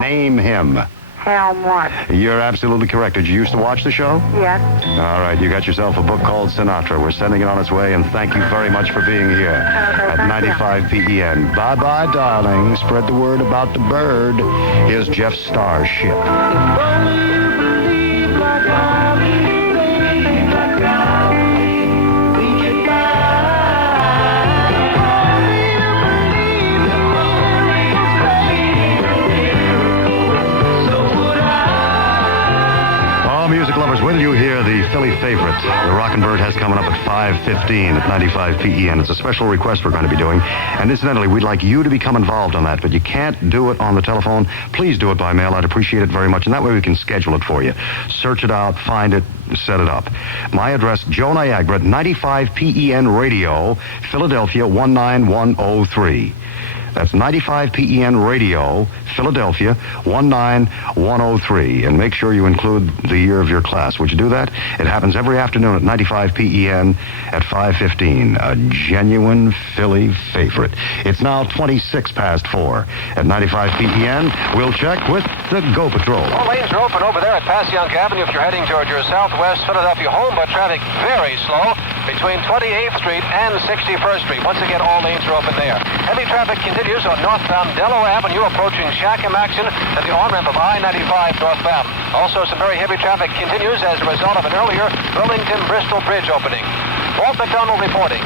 Name him. Helm what? You're absolutely correct. Did you used to watch the show? Yes. All right, you got yourself a book called Sinatra. We're sending it on its way, and thank you very much for being here at 95 PEN. Bye-bye, darling. Spread the word about the bird. Here's Jeff Starship. Music lovers, when you hear the Philly favorite, the Rockin Bird has coming up at 5:15 at 95 PEN. It's a special request we're going to be doing. And incidentally, we'd like you to become involved on that, but you can't do it on the telephone. Please do it by mail. I'd appreciate it very much. And that way we can schedule it for you. Search it out, find it, set it up. My address, Joe Niagara, 95 PEN Radio, Philadelphia 19103. That's 95 PEN Radio, Philadelphia, 19103. And make sure you include the year of your class. Would you do that? It happens every afternoon at 95 PEN at 5:15. A genuine Philly favorite. It's now 26 past 4 at 95 PEN. We'll check with the Go Patrol. All lanes are open over there at Passyunk Avenue if you're heading toward your southwest Philadelphia home, but traffic very slow between 28th Street and 61st Street. Once again, all lanes are open there. Heavy traffic continues on northbound Delaware Avenue approaching Shackham-Action and the on-ramp of I-95 northbound. Also, some very heavy traffic continues as a result of an earlier Burlington-Bristol Bridge opening. Walt McDonald reporting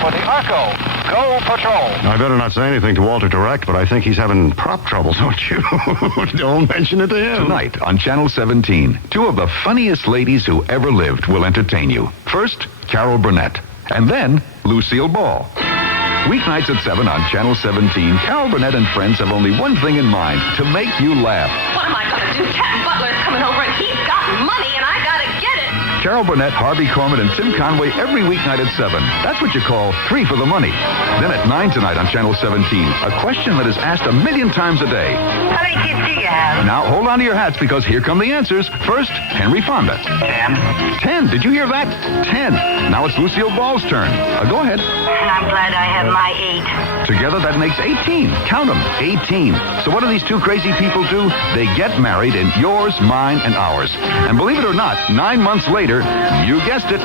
for the ARCO Go Patrol. I better not say anything to Walter direct, but I think he's having prop trouble, don't you? Don't mention it to him. Tonight on Channel 17, two of the funniest ladies who ever lived will entertain you. First, Carol Burnett, and then Lucille Ball. Weeknights at 7 on Channel 17, Carol Burnett and friends have only one thing in mind, to make you laugh. What am I going to do? Captain Butler's coming over and he's got money and I got to get it. Carol Burnett, Harvey Korman, and Tim Conway every weeknight at 7. That's what you call 3 for the money. Then at 9 tonight on Channel 17, a question that is asked 1,000,000 times a day. How many kids do you have? Now, hold on to your hats because here come the answers. First, Henry Fonda. 10. 10. Did you hear that? 10. Now it's Lucille Ball's turn. Go ahead. I'm glad I have my 8. Together, that makes 18. Count them. 18. So what do these two crazy people do? They get married in yours, mine, and ours. And believe it or not, 9 months later, you guessed it.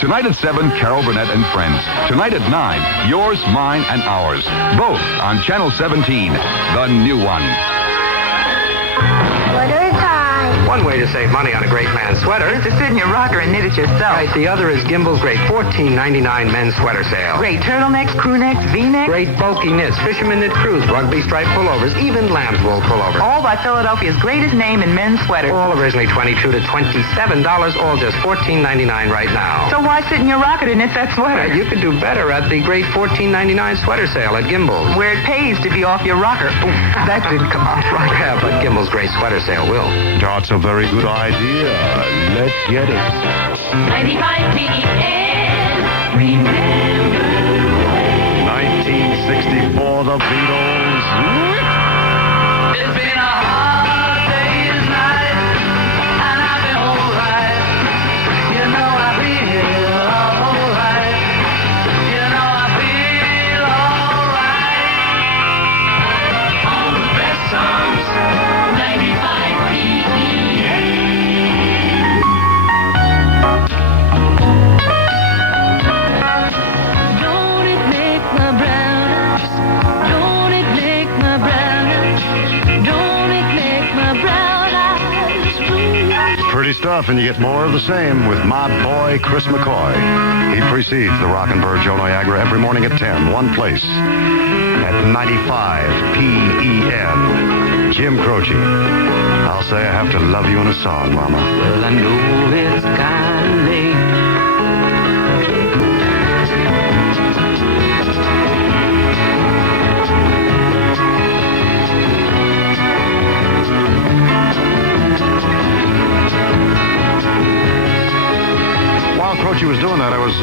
Tonight at 7, Carol Burnett and Friends. Tonight at 9, yours, mine, and ours. Both on Channel 17, the new one. Sweater time. One way to save money on a great man's sweater To sit in your rocker and knit it yourself. Right, the other is Gimbels' great $14.99 men's sweater sale. Great turtlenecks, crew necks, V-necks. Great bulky knits, fisherman knit crews, rugby stripe pullovers, even lamb's wool pullovers. All by Philadelphia's greatest name in men's sweaters. All originally $22 to $27, all just $14.99 right now. So why sit in your rocker to knit that sweater? You could do better at the great $14.99 sweater sale at Gimbels. Where it pays to be off your rocker. Ooh, that didn't come out right. Yeah, but Gimbels' great sweater sale will. That's a very good idea. Let's get it. 95 PEN. Remember. 1964, the Beatles. It's been a hard day's night, and I've been alright. You know I feel alright. You know I feel alright. All the best songs, 95 PEN. Don't it make my brown eyes? Don't it make my brown eyes? Don't it make my brown eyes blue? Pretty stuff, and you get more of the same with my boy Chris McCoy. He precedes the Rockin Bird Joe Niagara every morning at 10, one place, at 95 PEN. Jim Croce. I'll say I have to love you in a song, Mama. Well, I know it's kind of late. While Croce she was doing that, I was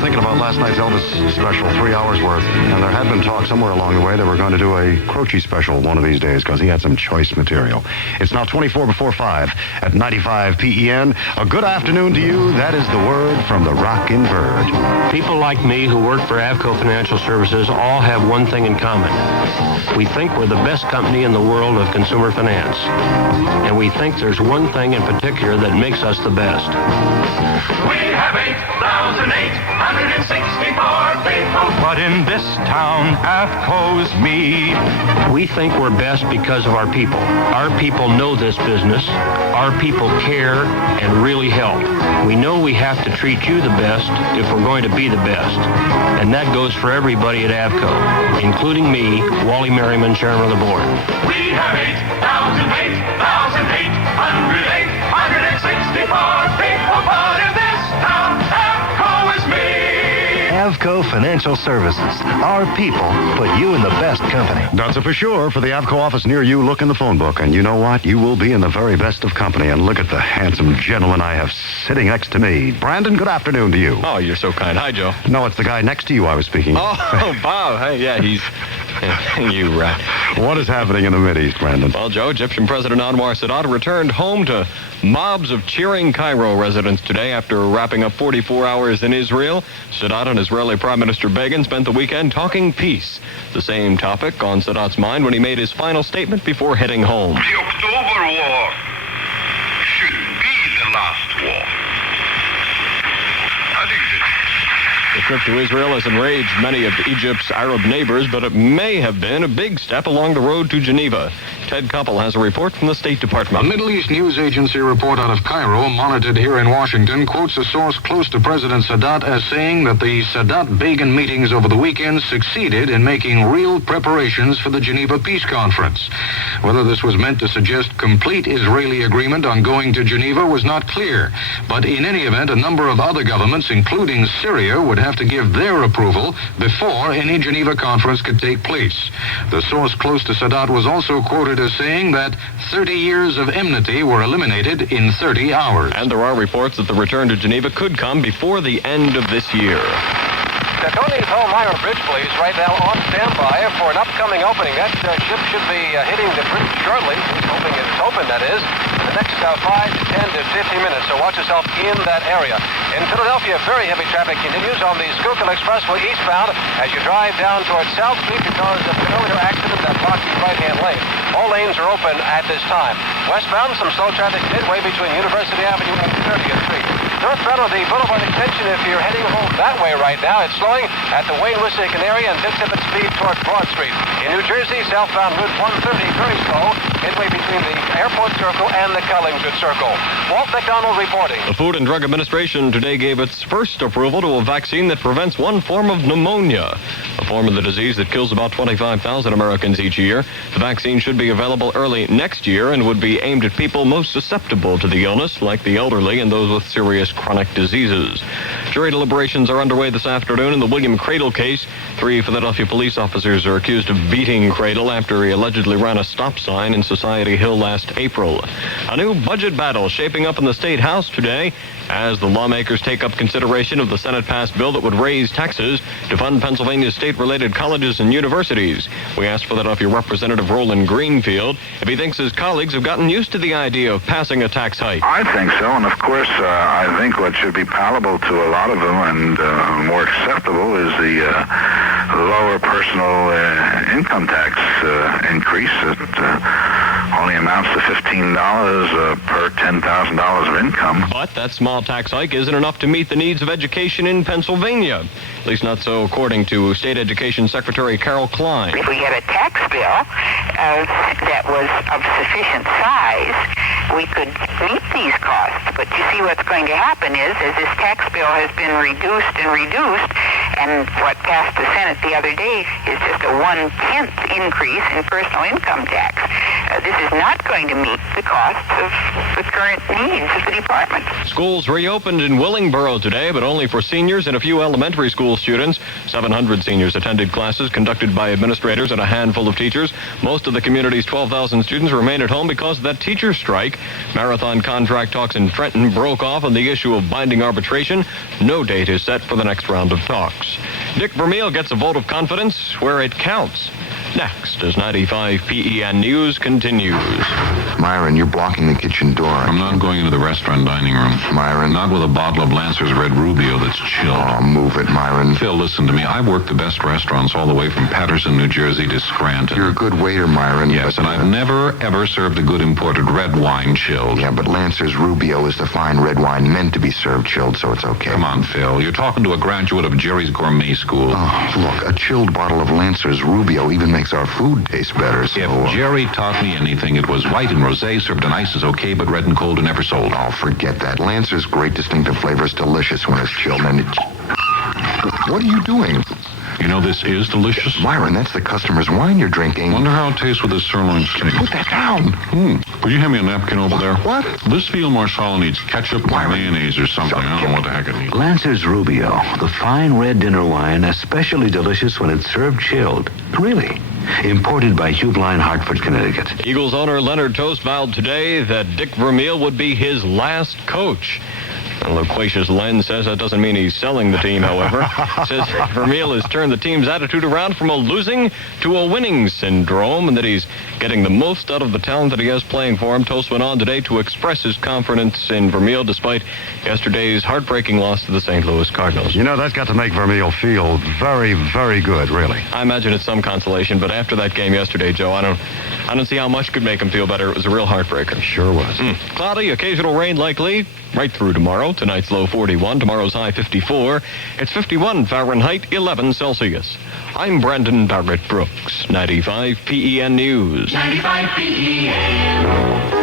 thinking about last night's Elvis special, 3 hours worth. And there had been talk somewhere along the way that we're going to do a Croce special one of these days because he had some choice material. It's now 24 before 5 at 95 PEN. A good afternoon to you. That is the word from the Rockin Bird. People like me who work for AVCO Financial Services all have one thing in common. We think we're the best company in the world of consumer finance. And we think there's one thing in particular that makes us the best. We have 8,864 people. But in this town, AVCO's me. We think we're best because of our people. Our people know this business. Our people care and really help. We know we have to treat you the best if we're going to be the best. And that goes for everybody at AVCO, including me, Wally Merriman, chairman of the board. We have 8,864 people. But in this town, AVCO is me. AVCO Financial Services. Our people put you in the best company. That's a for sure. For the AVCO office near you, look in the phone book. And you know what? You will be in the very best of company. And look at the handsome gentleman I have sitting next to me. Brandon, good afternoon to you. Oh, you're so kind. Hi, Joe. No, it's the guy next to you I was speaking of. Oh, Bob. Hey, yeah, he's... You rat. What is happening in the Mideast, Brandon? Well, Joe, Egyptian President Anwar Sadat returned home to mobs of cheering Cairo residents today after wrapping up 44 hours in Israel. Sadat and Israeli Prime Minister Begin spent the weekend talking peace, the same topic on Sadat's mind when he made his final statement before heading home. The October War should be the last war. I think that... The trip to Israel has enraged many of Egypt's Arab neighbors, but it may have been a big step along the road to Geneva. Ted Koppel has a report from the State Department. A Middle East news agency report out of Cairo, monitored here in Washington, quotes a source close to President Sadat as saying that the Sadat-Begin meetings over the weekend succeeded in making real preparations for the Geneva Peace Conference. Whether this was meant to suggest complete Israeli agreement on going to Geneva was not clear. But in any event, a number of other governments, including Syria, would have to give their approval before any Geneva conference could take place. The source close to Sadat was also quoted as saying that 30 years of enmity were eliminated in 30 hours. And there are reports that the return to Geneva could come before the end of this year. Tony's Elmira Bridge, please, right now on standby for an upcoming opening. That ship should be hitting the bridge shortly. He's hoping it's open, that is, in the next 5 to 10 to 15 minutes. So watch yourself in that area. In Philadelphia, very heavy traffic continues on the Schuylkill Expressway eastbound as you drive down towards South Street because of an earlier accident that blocked the right-hand lane. All lanes are open at this time. Westbound, some slow traffic midway between University Avenue and 30th Street. Northbound of the Boulevard extension, if you're heading home that way right now, it's slowing at the Wayne-Wissahickon area and picks up its speed toward Broad Street. In New Jersey, southbound Route 130, very slow, midway between the Airport Circle and the Collingwood Circle. Walt McDonald reporting. The Food and Drug Administration today gave its first approval to a vaccine that prevents one form of pneumonia, a form of the disease that kills about 25,000 Americans each year. The vaccine should be available early next year and would be aimed at people most susceptible to the illness, like the elderly and those with serious chronic diseases. Jury deliberations are underway this afternoon in the William Cradle case. 3 Philadelphia police officers are accused of beating Cradle after he allegedly ran a stop sign in Society Hill last April. A new budget battle shaping up in the State House today as the lawmakers take up consideration of the Senate-passed bill that would raise taxes to fund Pennsylvania's state-related colleges and universities. We asked Philadelphia Representative Roland Greenfield if he thinks his colleagues have gotten used to the idea of passing a tax hike. I think so, and of course, I think what should be palatable to a lot of them and more acceptable is the lower personal income tax increase that only amounts to $15 per $10,000 of income. But that small tax hike isn't enough to meet the needs of education in Pennsylvania. At least not so according to State Education Secretary Carol Klein. If we had a tax bill that was of sufficient size, we could meet these costs. But you see what's going to happen is, as this tax bill has been reduced, and what passed the Senate the other day is just a 1/10 increase in personal income tax. this is not going to meet the costs of the current needs of the department. Schools reopened in Willingboro today, but only for seniors and a few elementary school students. 700 seniors attended classes conducted by administrators and a handful of teachers. Most of the community's 12,000 students remain at home because of that teacher strike. Marathon contract talks in Trenton broke off on the issue of binding arbitration. No date is set for the next round of talks. Dick Vermeil gets a vote of confidence where it counts. Next, as 95 PEN News continues. Myron, you're blocking the kitchen door. I'm not going into the restaurant dining room. Myron. Not with a bottle of Lancer's Red Rubio that's chilled. Oh, move it, Myron. Phil, listen to me. I've worked the best restaurants all the way from Patterson, New Jersey to Scranton. You're a good waiter, Myron. Yes, and I've never, ever served a good imported red wine chilled. Yeah, but Lancer's Rubio is the fine red wine meant to be served chilled, so it's okay. Come on, Phil. You're talking to a graduate of Jerry's Gourmet School. Oh, look, a chilled bottle of Lancer's Rubio even makes our food taste better, so... If Jerry taught me anything, it was white and rosé served in ice is okay, but red and cold are never sold. Oh, forget that. Lancer's great distinctive flavor is delicious when it's chilled, and it... What are you doing? You know, this is delicious. Myron, that's the customer's wine you're drinking. Wonder how it tastes with this sirloin steak. Put that down. Will you hand me a napkin over there? What? This veal marsala needs ketchup or mayonnaise or something. I don't know what the heck it needs. Lancer's Rubio, the fine red dinner wine, especially delicious when it's served chilled. Really. Imported by Hugh Line, Hartford, Connecticut. Eagles owner Leonard Tost vowed today that Dick Vermeil would be his last coach. A loquacious Len says that doesn't mean he's selling the team, however. Says Vermeil has turned the team's attitude around from a losing to a winning syndrome and that he's getting the most out of the talent that he has playing for him. Tost went on today to express his confidence in Vermeil despite yesterday's heartbreaking loss to the St. Louis Cardinals. You know, that's got to make Vermeil feel very, very good, really. I imagine it's some consolation, but after that game yesterday, Joe, I don't see how much could make him feel better. It was a real heartbreaker. Sure was. Cloudy, occasional rain likely right through tomorrow. Tonight's low 41, tomorrow's high 54. It's 51 Fahrenheit, 11 Celsius. I'm Brendan Barrett Brooks, 95 PEN News. 95 PEN.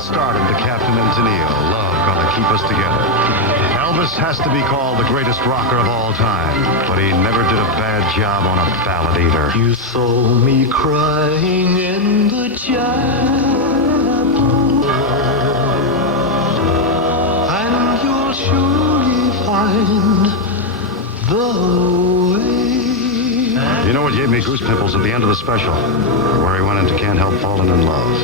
Start of the Captain and Tennille. Love gonna keep us together. Elvis has to be called the greatest rocker of all time, but he never did a bad job on a ballad either. You saw me crying in the chapel, and you'll surely find the way. You know what gave me goose pimples at the end of the special? Where he went into Can't Help Falling in Love.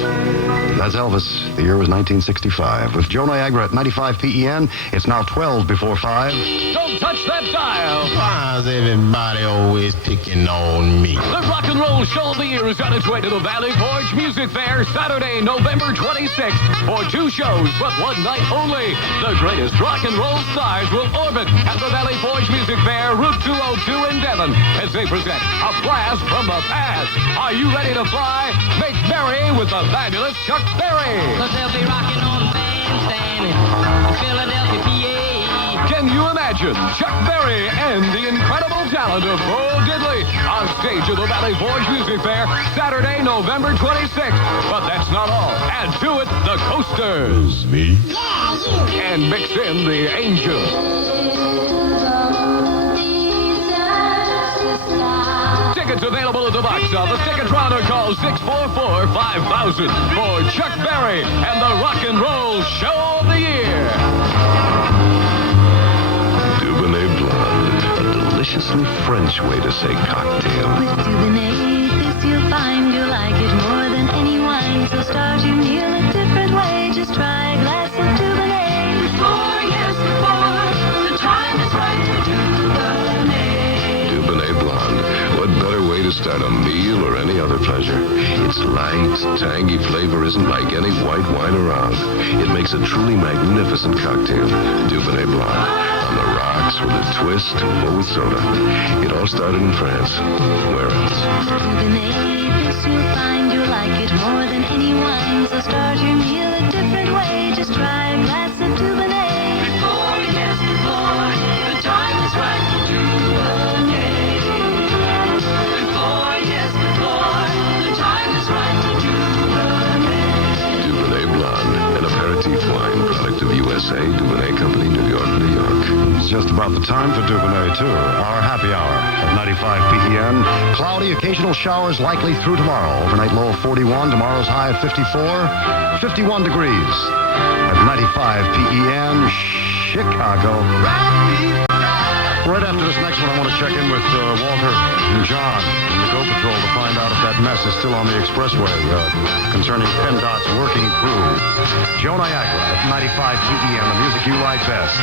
That's Elvis. The year was 1965. With Joe Niagara at 95 PEN, it's now 12 before 5. Don't touch that dial. Why's everybody always picking on me? The rock and roll show of the year is on its way to the Valley Forge Music Fair Saturday, November 26th. For 2 shows, but 1 night only. The greatest rock and roll stars will orbit at the Valley Forge Music Fair, Route 202 in Devon, as they present a blast from the past. Are you ready to fly? Make merry with the fabulous Chuck Berry. Cause they'll be rocking on the bandstand in Philadelphia, PA. Can you imagine Chuck Berry and the incredible talent of Bo Diddley on stage of the Valley Forge Music Fair Saturday, November 26th? But that's not all. Add to it the Coasters. Me? Yeah, you. And mix in the Angels. Tickets available at the box office. Ticketronic calls 644-5000 for Chuck Berry and the Rock and Roll Show of the Year. Dubonnet Blonde, a deliciously French way to say cocktail. With Dubonnet, this you'll find you like it more than any wine. So start your meal a different way. Just try a glass of Dubonnet. Before, yes, before, the time is right for Dubonnet. Dubonnet Blonde. What better way to start a meal or any other pleasure? Its light, tangy flavor isn't like any white wine around. It makes a truly magnificent cocktail. Dubonnet Blonde. On the rocks, with a twist, or with soda. It all started in France. Where else? Dubonnet, this you'll find you like it more than any wine. So start your meal a different way. Just try a glass of Dubonnet. Dubonnet Company, New York, New York. It's just about the time for Dubonnet, too. Our happy hour at 95 PEN. Cloudy, occasional showers likely through tomorrow. Overnight low of 41, tomorrow's high of 54, 51 degrees. At 95 PEN, Chicago. Right after this next one, I want to check in with Walter and John in the Go Patrol to find out if that mess is still on the expressway concerning PennDOT's working crew. Joe Niagara at 95 PEN, the music you like best.